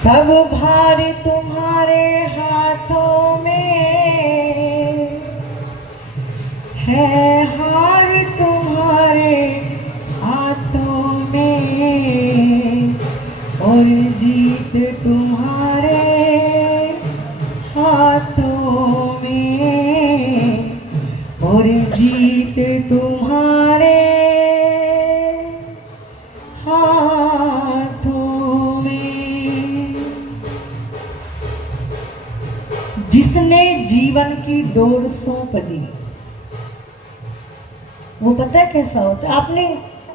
सब भार तुम्हारे हाथों में है, हार तुम्हारे हाथों में और जीत तुम्हारे हाथों में और जीत तुम्हारे हाथों में। जिसने जीवन की डोर सौंप दी वो पता है कैसा होता है। आपने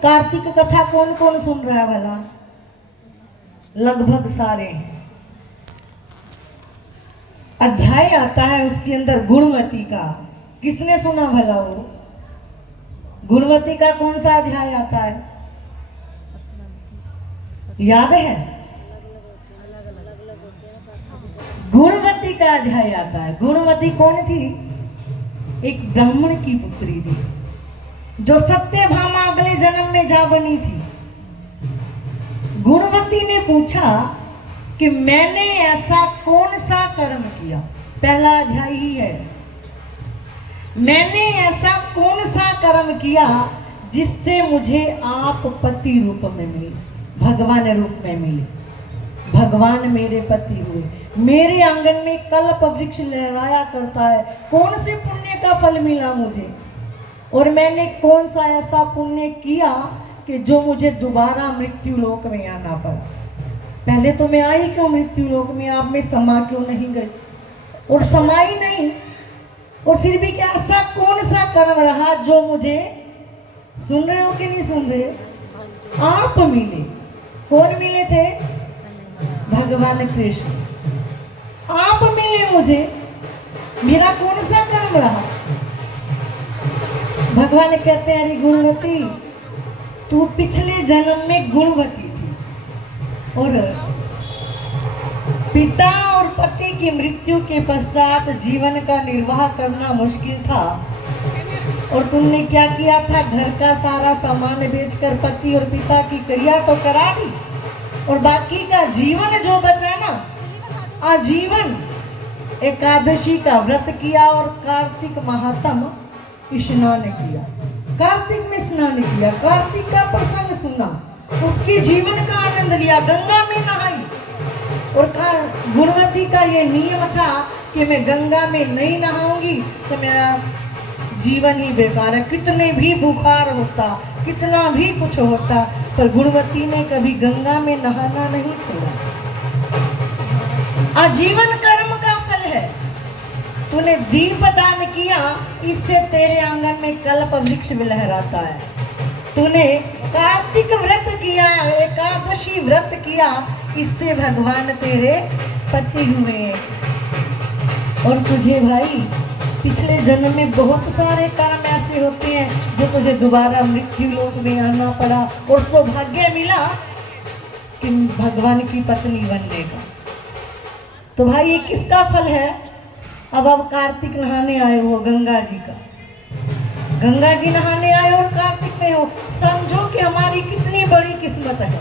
कार्तिक कथा कौन कौन सुन रहा है भला? लगभग सारे। अध्याय आता है उसके अंदर गुणवती का, किसने सुना भला? वो गुणवती का कौन सा अध्याय आता है, याद है? गुणवती का अध्याय आता है। गुणवती कौन थी? एक ब्राह्मण की पुत्री थी जो सत्यभामा अगले जन्म में जा बनी थी। गुणवती ने पूछा कि मैंने ऐसा कौन सा कर्म किया, पहला अध्याय ही है, मैंने ऐसा कौन सा कर्म किया जिससे मुझे आप पति रूप में मिले, भगवान रूप में मिले, भगवान मेरे पति हुए, मेरे आंगन में कल्प वृक्ष लहराया करता है। कौन से पुण्य का फल मिला मुझे, और मैंने कौन सा ऐसा पुण्य किया कि जो मुझे दोबारा मृत्यु लोक में आना पड़ा। पहले तो मैं आई क्यों मृत्यु लोक में, आप में समा क्यों नहीं गई? और समाई नहीं, और फिर भी क्या ऐसा कौन सा कर्म रहा जो मुझे, सुन रहे हो कि नहीं सुन रहे, आप मिले। कौन मिले थे? भगवान कृष्ण। आप मिले मुझे, मेरा कौन सा कर्म रहा? भगवान कहते हैं अरे गुणवती, तू पिछले जन्म में गुणवती थी और पिता और पति की मृत्यु के पश्चात जीवन का निर्वाह करना मुश्किल था, और तुमने क्या किया था? घर का सारा सामान बेचकर पति और पिता की क्रिया तो करा दी, और बाकी का जीवन जो बचा ना, आजीवन एकादशी का व्रत किया और कार्तिक महात्म स्नान किया। कार्तिक में स्नान किया, कार्तिक का प्रसंग सुना, उसके जीवन का आनंद लिया, गंगा में नहाई। और गुणवती का ये नियम था कि मैं गंगा में नहीं नहाऊंगी तो मेरा जीवन ही बेकार है। कितने भी बुखार होता, कितना भी कुछ होता, पर गुणवती ने कभी गंगा में नहाना नहीं छोड़ा। आजीवन कर्म का फल है। तूने दीप दान किया, इससे तेरे आंगन में कल्प वृक्ष लहराता है। तूने कार्तिक व्रत किया, एकादशी व्रत किया, इससे भगवान तेरे पति हुए। और तुझे भाई पिछले जन्म में बहुत सारे काम ऐसे होते हैं जो तुझे दोबारा मृत्यु लोक में आना पड़ा, और सौभाग्य मिला कि भगवान की पत्नी बनने का। तो भाई ये किसका फल है? अब आप कार्तिक नहाने आए हो, गंगा जी का, गंगा जी नहाने आए और कार्तिक में हो, समझो कि हमारी कितनी बड़ी किस्मत है,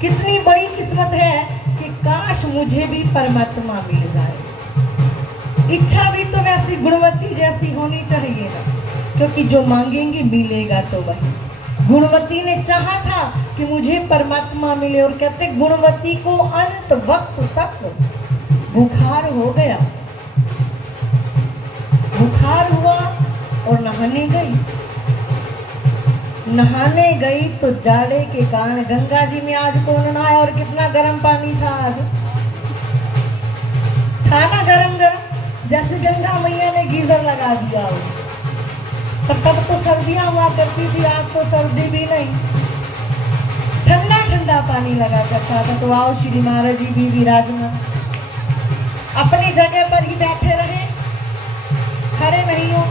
कितनी बड़ी किस्मत है कि काश मुझे भी परमात्मा मिल जाए। इच्छा भी तो वैसी गुणवती जैसी होनी चाहिए ना, क्योंकि जो मांगेंगे मिलेगा तो वही। गुणवती ने चाहा था कि मुझे परमात्मा मिले, और कहते गुणवती को अंत वक्त तक बुखार हो गया, बुखार हुआ और नहाने गई। नहाने गई तो जाड़े के कारण गंगा जी में आज कौन नहाया, और कितना गर्म पानी था आज, था ना गरम गरम, जैसे गंगा मैया ने गीजर लगा दिया हो। पर तब तो सर्दियां हुआ करती थी, आज तो सर्दी भी नहीं, ठंडा ठंडा पानी लगा करता था। तो आओ श्री महाराज जी भी विराजमान, अपनी जगह पर ही बैठे रहे, खड़े नहीं हो।